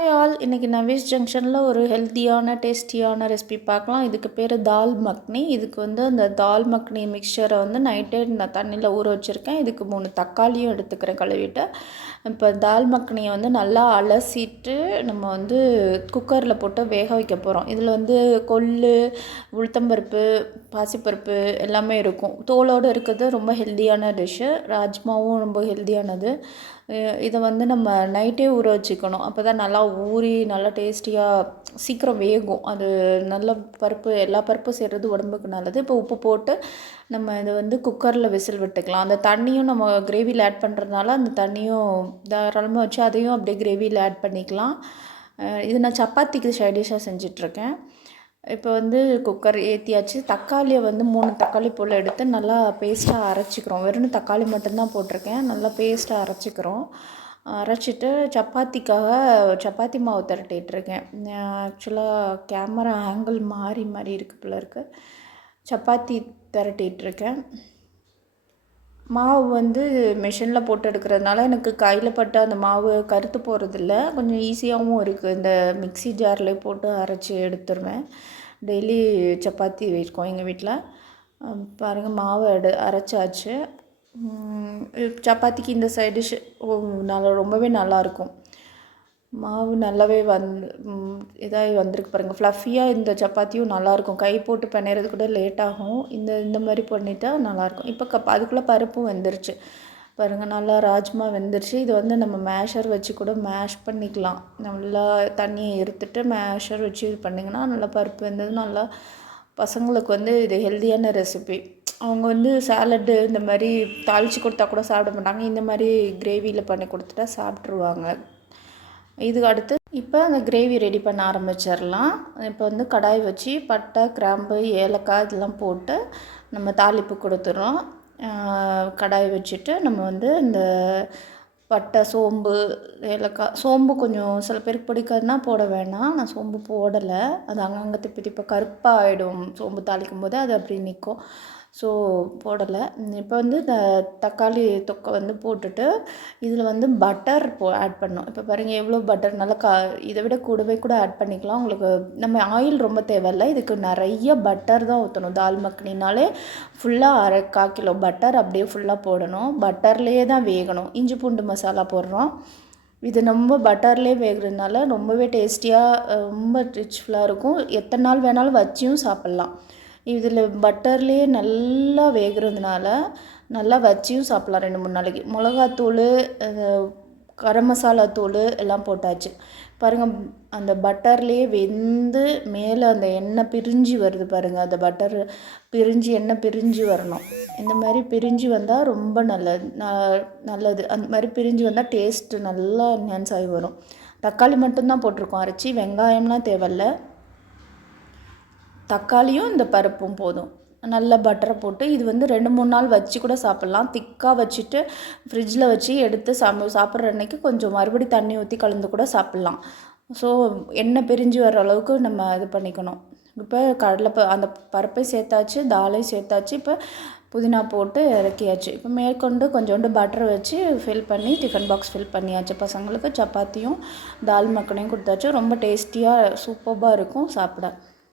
Hi all, இன்றைக்கி நவீஸ் ஜங்ஷனில் ஒரு ஹெல்த்தியான டேஸ்டியான ரெசிபி பார்க்கலாம். இதுக்கு பேர் தால் மக்னி. இதுக்கு வந்து அந்த தால் மக்னி மிக்சரை வந்து நைட்டே நான் தண்ணியில் ஊற வச்சுருக்கேன். இதுக்கு 3 தக்காளியும் எடுத்துக்கிறேன் கழுவிட்டு. இப்போ தால் மக்னியை வந்து நல்லா அலசிட்டு நம்ம வந்து குக்கரில் போட்டு வேக வைக்க போகிறோம். இதில் வந்து கொள்ளு, உளுத்தம்பருப்பு, பாசிப்பருப்பு எல்லாமே இருக்கும். தோலோடு இருக்கிறது ரொம்ப ஹெல்த்தியான டிஷ்ஷு. ராஜ்மாவும் ரொம்ப ஹெல்த்தியானது. இதை வந்து நம்ம நைட்டே ஊற வச்சுக்கணும். அப்போ தான் நல்லா ஊறி நல்லா டேஸ்டியாக சீக்கிரம் வேகும். அது நல்ல பருப்பு, எல்லா பருப்பும் சேர்றது உடம்புக்கு நல்லது. இப்போ உப்பு போட்டு நம்ம இதை வந்து குக்கரில் விசில் விட்டுக்கலாம். அந்த தண்ணியும் நம்ம கிரேவியில் ஆட் பண்ணுறதுனால அந்த தண்ணியும் தாராளமாக வச்சு அதையும் அப்படியே கிரேவியில் ஆட் பண்ணிக்கலாம். இது நான் சப்பாத்திக்கு சைடிஷாக செஞ்சிட்ருக்கேன். இப்போ வந்து குக்கர் ஏற்றியாச்சு. தக்காளியை வந்து 3 தக்காளி போல் எடுத்து நல்லா பேஸ்ட்டாக அரைச்சிக்கிறோம். வெறும் தக்காளி மட்டும்தான் போட்டிருக்கேன். நல்லா பேஸ்ட்டாக அரைச்சிக்கிறோம். அரைச்சிட்டு சப்பாத்திக்காக சப்பாத்தி மாவு திரட்டிகிட்ருக்கேன். ஆக்சுவலாக கேமரா ஆங்கிள் மாறி மாறி இருக்கு போல இருக்குது. சப்பாத்தி திரட்டிகிட்ருக்கேன். மாவு வந்து மிஷினில் போட்டு எடுக்கிறதுனால எனக்கு கையில் பட்டு அந்த மாவு கருத்து போகிறதில்ல. கொஞ்சம் ஈஸியாகவும் இருக்குது. இந்த மிக்ஸி ஜாரில் போட்டு அரைச்சி எடுத்துருவேன். டெய்லி சப்பாத்தி இருக்கும் எங்கள் வீட்டில். பாருங்கள், மாவு அரைச்சாச்சு. சப்பாத்திக்கு இந்த சைட் டிஷ் நல்லா ரொம்பவே நல்லாயிருக்கும். மாவு நல்லாவே இதாகி வந்திருக்கு பாருங்கள். ஃப்ளஃபியாக இந்த சப்பாத்தியும் நல்லாயிருக்கும். கை போட்டு பிணையிறது கூட லேட் ஆகும். இந்த மாதிரி பண்ணிட்டா நல்லாயிருக்கும். இப்போ அதுக்குள்ளே பருப்பும் வெந்துருச்சு பாருங்கள். நல்லா ராஜ்மா வெந்துருச்சு. இது வந்து நம்ம மேஷர் வச்சு கூட மேஷ் பண்ணிக்கலாம். நல்லா தண்ணியை எடுத்துட்டு மேஷர் வச்சு இது பண்ணிங்கன்னா நல்லா பருப்பு வெந்தது. நல்லா பசங்களுக்கு வந்து இது ஹெல்த்தியான ரெசிபி. அவங்க வந்து சாலட்டு இந்த மாதிரி தாளித்து கொடுத்தா கூட சாப்பிட மாட்டாங்க. இந்த மாதிரி கிரேவியில் பண்ணி கொடுத்துட்டா சாப்பிட்ருவாங்க. இதுக்கு அடுத்து இப்போ அந்த கிரேவி ரெடி பண்ண ஆரம்பிச்சிடலாம். இப்போ வந்து கடாய் வச்சு பட்டை, கிராம்பு, ஏலக்காய் இதெல்லாம் போட்டு நம்ம தாளிப்பு கொடுத்துறோம். கடாய் வச்சுட்டு நம்ம வந்து இந்த பட்டை, சோம்பு, ஏலக்காய், சோம்பு கொஞ்சம் சில பேருக்கு பிடிக்காதுன்னா போட வேணாம். நான் சோம்பு போடலை. அது அங்கங்கே திப்பி கருப்பாக ஆகிடும். சோம்பு தாளிக்கும் போது அது அப்படி நிற்கும். ஸோ போடலை. இப்போ வந்து இந்த தக்காளி தொக்கை வந்து போட்டுட்டு இதில் வந்து பட்டர் ஆட் பண்ணோம். இப்போ பாருங்கள் எவ்வளோ பட்டர். நல்லா இதை விட கூடவே கூட ஆட் பண்ணிக்கலாம். உங்களுக்கு நம்ம ஆயில் ரொம்ப தேவையில்லை. இதுக்கு நிறைய பட்டர் தான் ஊற்றணும். தால் மக்னினாலே ஃபுல்லாக 1/4 கிலோ பட்டர் அப்படியே ஃபுல்லாக போடணும். பட்டர்லேயே தான் வேகணும். இஞ்சி பூண்டு மசாலா போடுறோம். இது ரொம்ப பட்டர்லேயே வேகிறதுனால ரொம்பவே டேஸ்டியாக ரொம்ப ரிச்ஃபுல்லாக இருக்கும். எத்தனை நாள் வேணாலும் வச்சியும் சாப்பிட்லாம். இதில் பட்டர்லேயே நல்லா வேகிறதுனால நல்லா வச்சியும் சாப்பிட்லாம் 2-3 நாளைக்கு. மிளகாத்தூள், கரம் மசாலா தூள் எல்லாம் போட்டாச்சு பாருங்கள். அந்த பட்டர்லேயே வெந்து மேலே அந்த எண்ணெய் பிரிஞ்சு வருது பாருங்கள். அந்த பட்டர் பிரிஞ்சு எண்ணெய் பிரிஞ்சு வரணும். இந்த மாதிரி பிரிஞ்சு வந்தால் ரொம்ப நல்லது. அந்த மாதிரி பிரிஞ்சு வந்தால் டேஸ்ட்டு நல்லா என்ஹான்ஸ் ஆகி வரும். தக்காளி மட்டும்தான் போட்டிருக்கோம் அரைச்சி. வெங்காயம்லாம் தேவையில்லை. தக்காளியும் இந்த பருப்பும் போதும். நல்லா பட்டரை போட்டு இது வந்து 2-3 நாள் வச்சு கூட சாப்பிட்லாம். திக்காக வச்சுட்டு ஃப்ரிட்ஜில் வச்சு எடுத்து சாப்பிட்ற அன்றைக்கி கொஞ்சம் மறுபடி தண்ணி ஊற்றி கலந்து கூட சாப்பிட்லாம். ஸோ எண்ணெய் பிரிஞ்சு வர அளவுக்கு நம்ம இது பண்ணிக்கணும். இப்போ அந்த பருப்பை சேர்த்தாச்சு, தாலையும் சேர்த்தாச்சு. இப்போ புதினா போட்டு இறக்கியாச்சு. இப்போ மேற்கொண்டு கொஞ்சோண்டு பட்டரை வச்சு ஃபில் பண்ணி டிஃபன் பாக்ஸ் ஃபில் பண்ணியாச்சு. பசங்களுக்கு சப்பாத்தியும் தால் மக்கனையும் கொடுத்தாச்சு. ரொம்ப டேஸ்டியாக சூப்பராக இருக்கும் சாப்பிட.